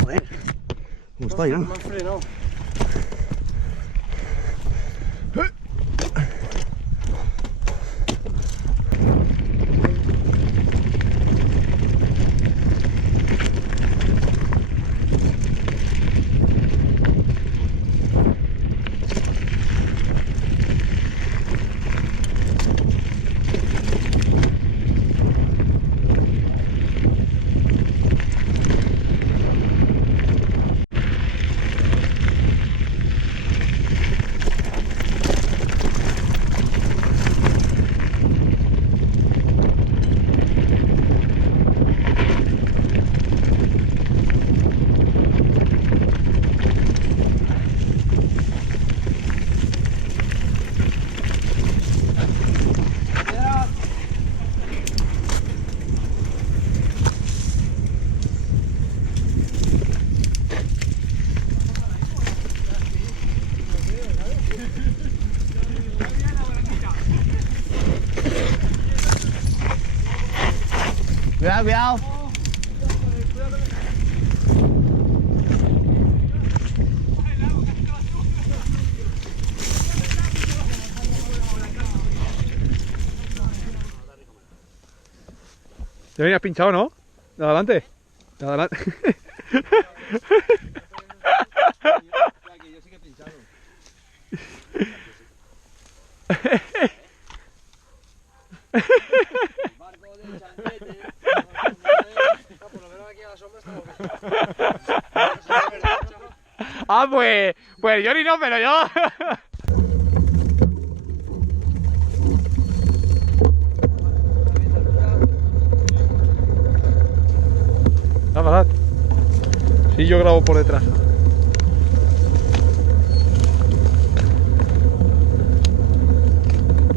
Joder. ¿Cómo está, Irán? Me han frenado. Cuidado, cuidado. Te venías pinchado, ¿no? De adelante. De adelante. Yo sí que he pinchado. Barco de chanquete. Por lo menos aquí a la sombra estamos bien. Ah, pues yo ni no, pero yo. Ah, parad. Sí, yo grabo por detrás.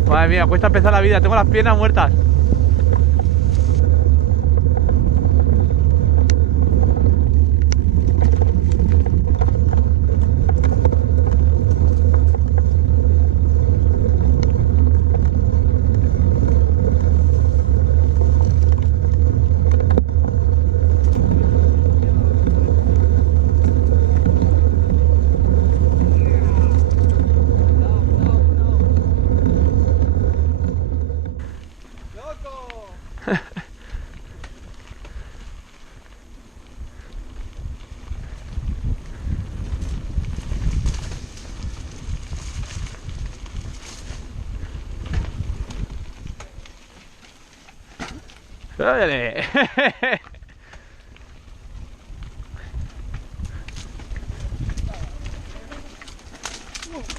Madre mía, cuesta empezar la vida, tengo las piernas muertas. ¡Óyale!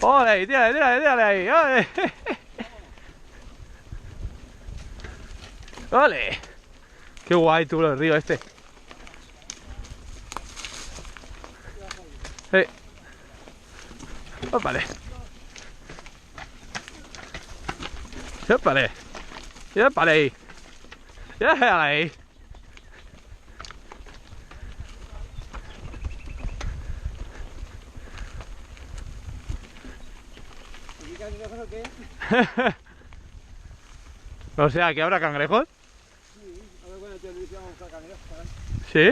¡Ole! ¡Tírale ahí! ¡Ole! ¡Ole! ¡Qué guay tú el río este! ¡Ópale! ¡Ópale! ¡Ópale ahí! ¡Déjale ahí! O sea, ¿que habrá cangrejos? Sí, a ver cuando te lo vamos a buscar cangrejos. ¿Sí?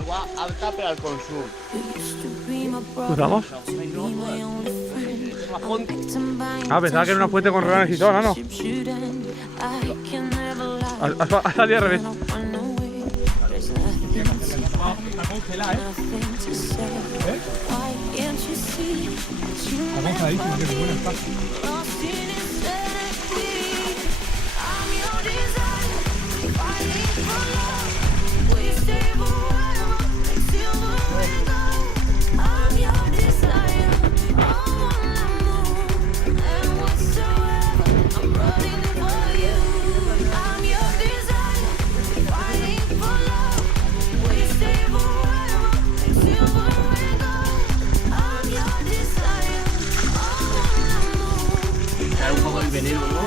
Agua alta pero al consumo. ¿Cruzamos? Ah, pensaba que era una fuente con ranas y todo, ¿no? Has salido al revés. Está congelada, ¿eh? Está congeladísimo, que buena está. Un poco el veneno, ¿no?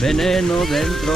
Veneno dentro.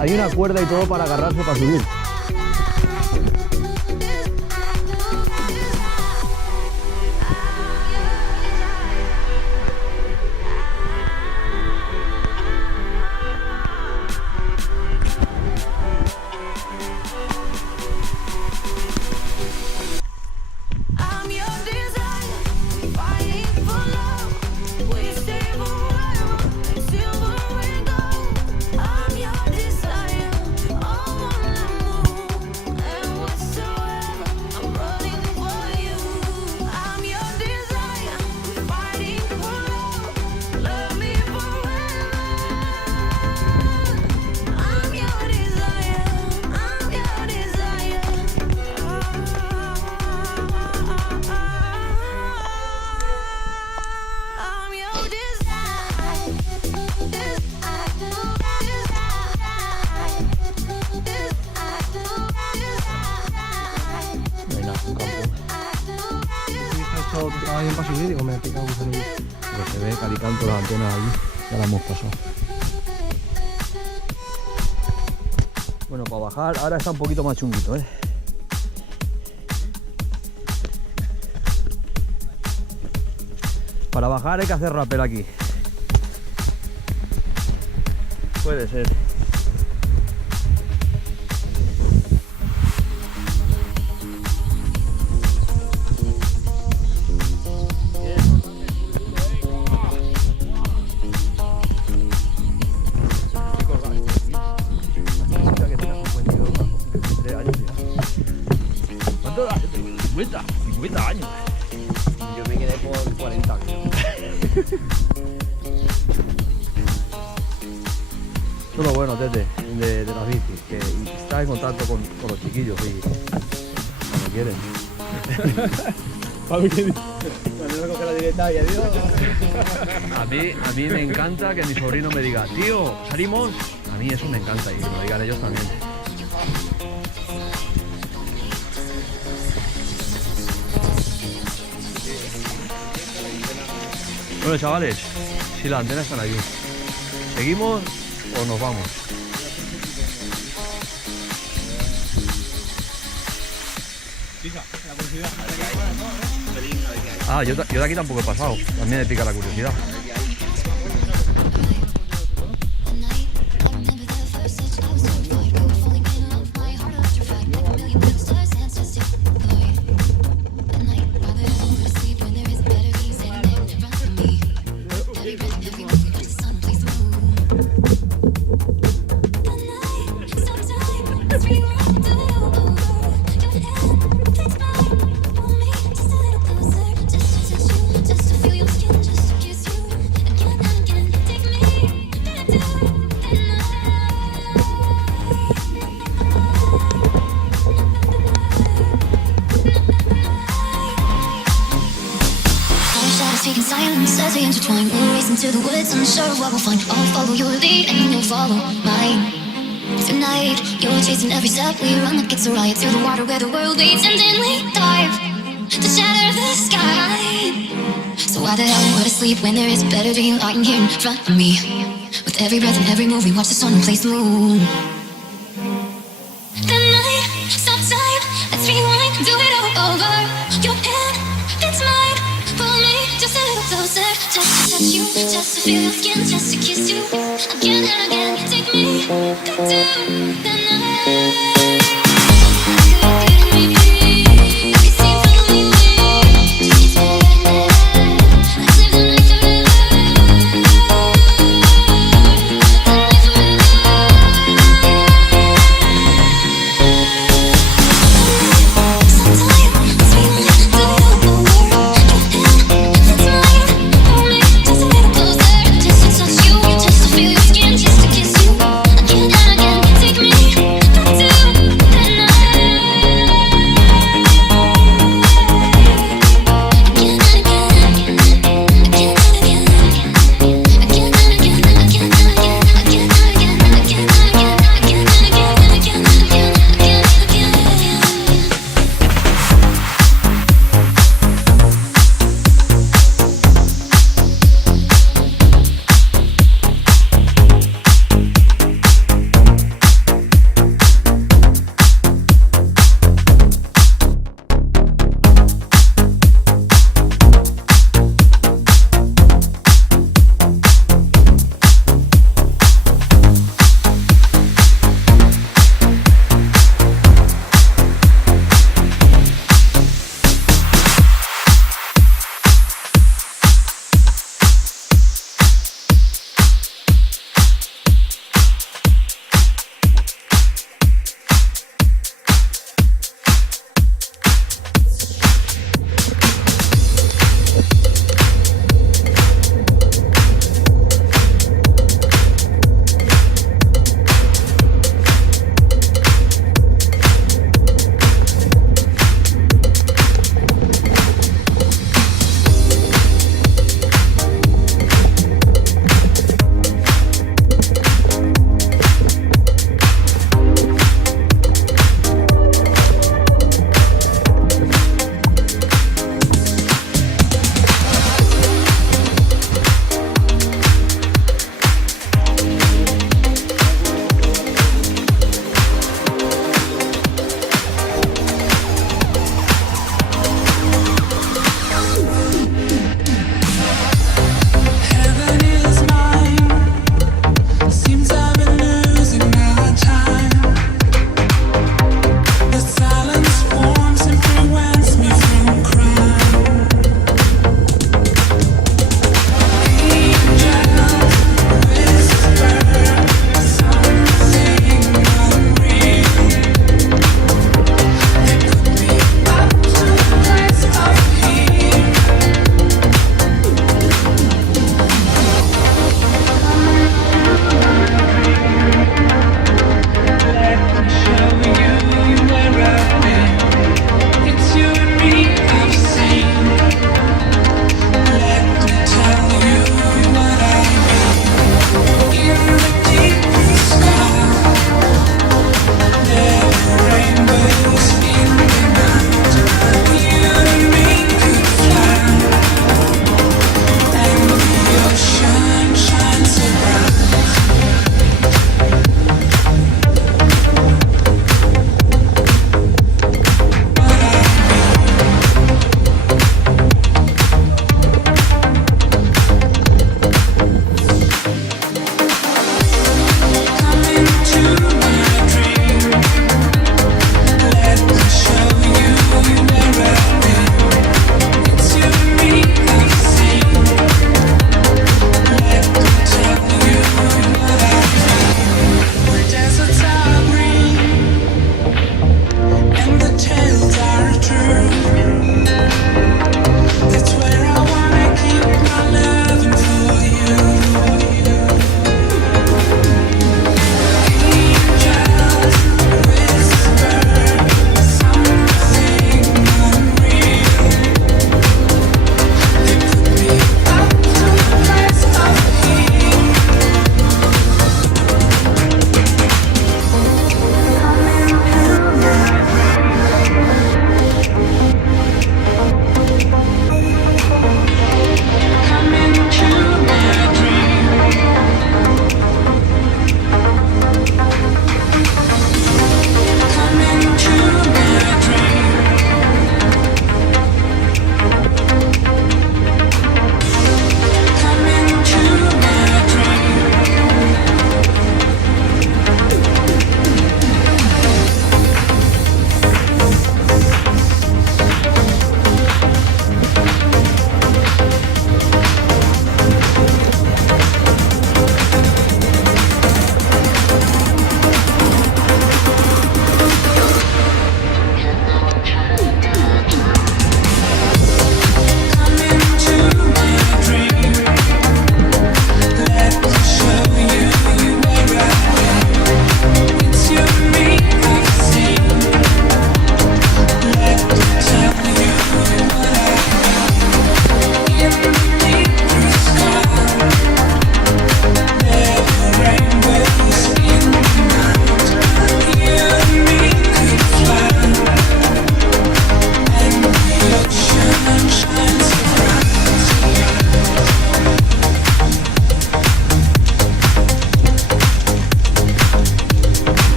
Hay una cuerda y todo para agarrarse para subir. Estaba bien para subir, digo, me he picado un sonido. Pero se ve calicanto las antenas allí. Ya la hemos pasado. Bueno, para bajar ahora está un poquito más chunguito, ¿eh? Para bajar hay que hacer rappel aquí. Puede ser. ¿Cuánto da? 50 años. Yo me quedé por 40 años. Eso es lo bueno, Tete, de las bicis, que estás en contacto con los chiquillos y cuando quieren. Cuando me coge la directa y adiós. A mí me encanta que mi sobrino me diga, tío, ¿salimos? A mí eso me encanta y que me lo digan ellos también. Bueno, chavales, si las antenas están aquí, ¿seguimos o nos vamos? Ah, yo de aquí tampoco he pasado, también me pica la curiosidad. into the woods, unsure of what we'll find. I'll follow your lead and you'll follow mine. Tonight, you're chasing every step. We run like it's a riot through the water where the world leads, and then we dive to shatter the sky. So why the hell would I sleep when there is a better dream lying here in front of me? With every breath and every move, we watch the sun replace the moon. The night, stop time, let's rewind, do it all over. Your hand, it's mine. Pull me just a little closer, just to touch you, just to feel your skin, just to kiss you again and again. Take me back to the night. Feel your skin just to kiss you again and again. Take me back to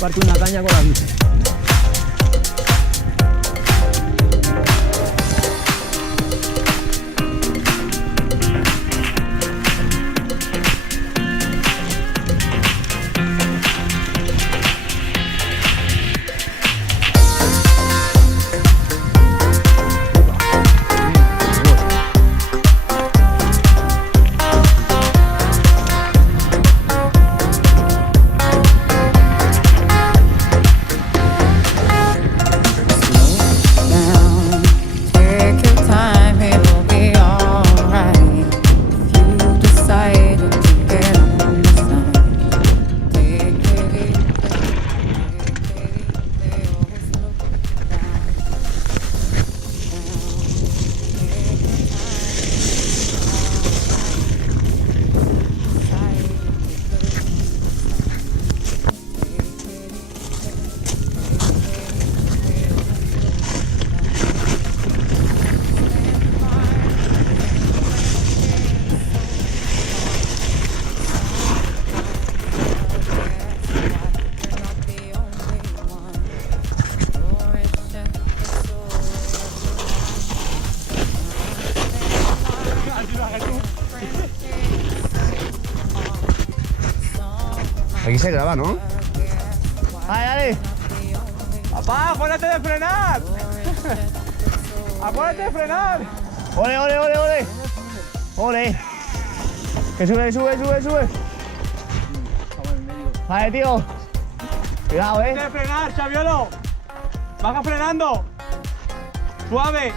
parte una caña con la bici. Aquí se graba, ¿no? ¡Dale, dale! ¡Papá, acuérdate de frenar! ¡Acuérdate de frenar! ¡Ole, ole, ole, ole! ¡Ole! ¡Que sube, sube, sube, sube! ¡Vale, tío! Cuidado, ¡Tienes que frenar, Xaviolo! ¡Baja frenando! ¡Suave!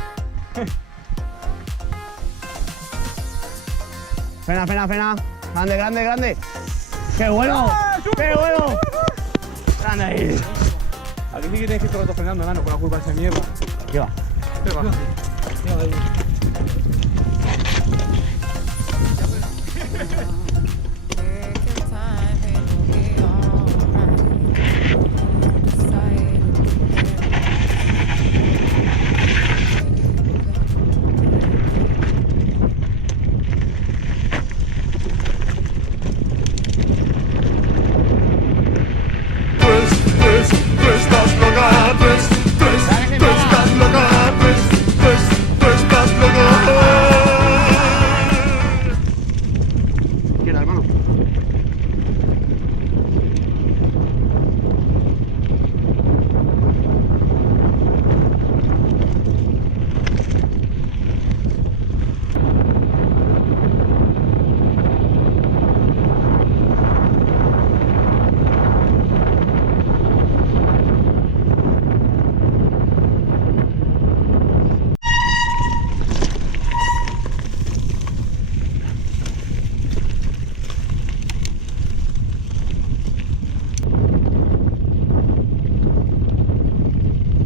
Frena, frena, frena. Grande, grande, grande. ¡Qué bueno! ¡Qué bueno! Grande ahí. Aquí sí que tienes que ir todo el rato frenando, hermano, con la curva de esa mierda. ¿Qué va? ¿Qué va? Izquierda, hermano.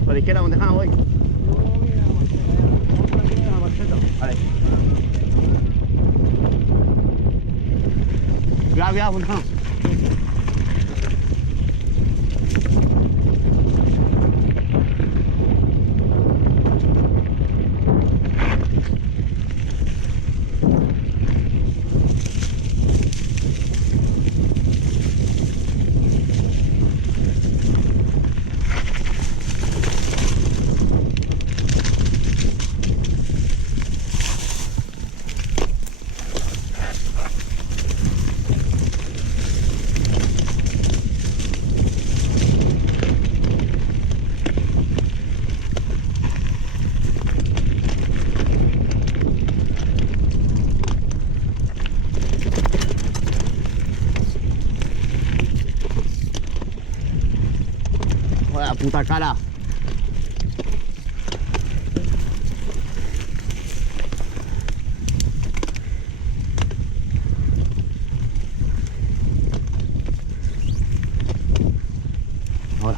Por la izquierda, Montejano, voy. Vale. Cuidado, cuidado, Montejano. Joder, puta cara. Ahora.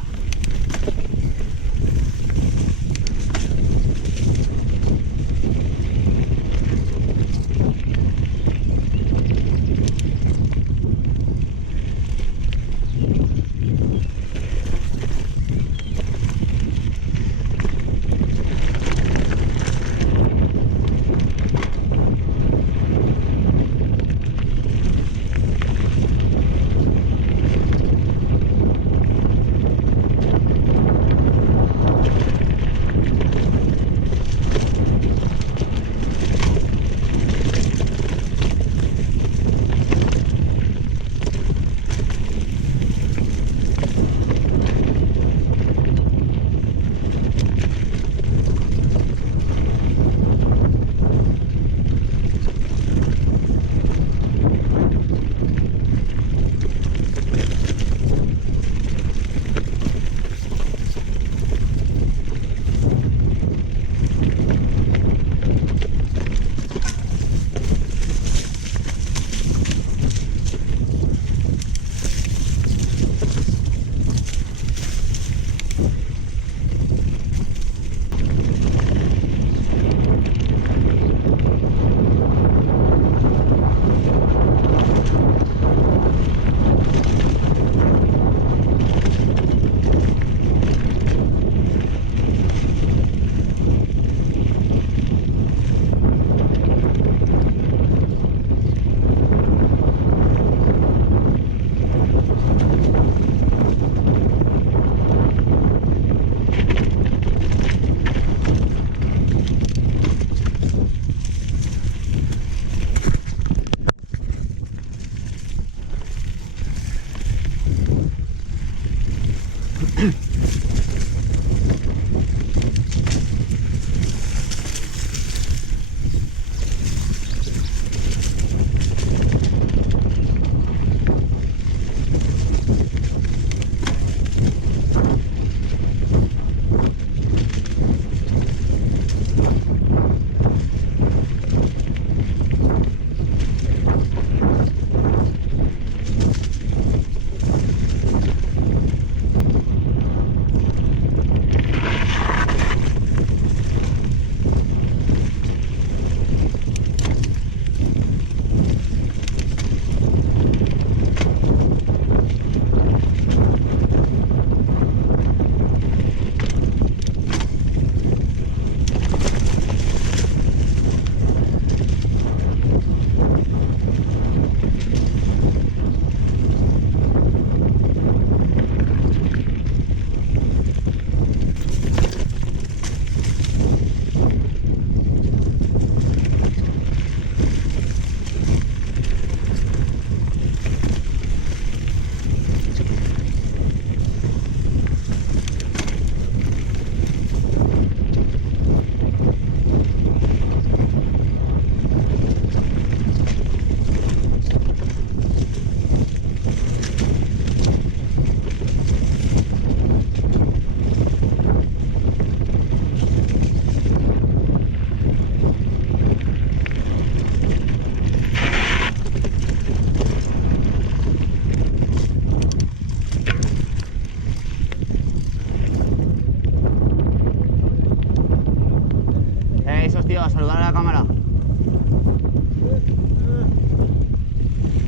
Esos tíos, a saludar a la cámara.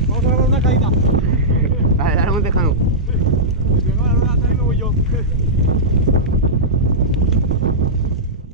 Vamos a grabar una caída. Dale, dale un tejano. Venga, ahora me voy yo.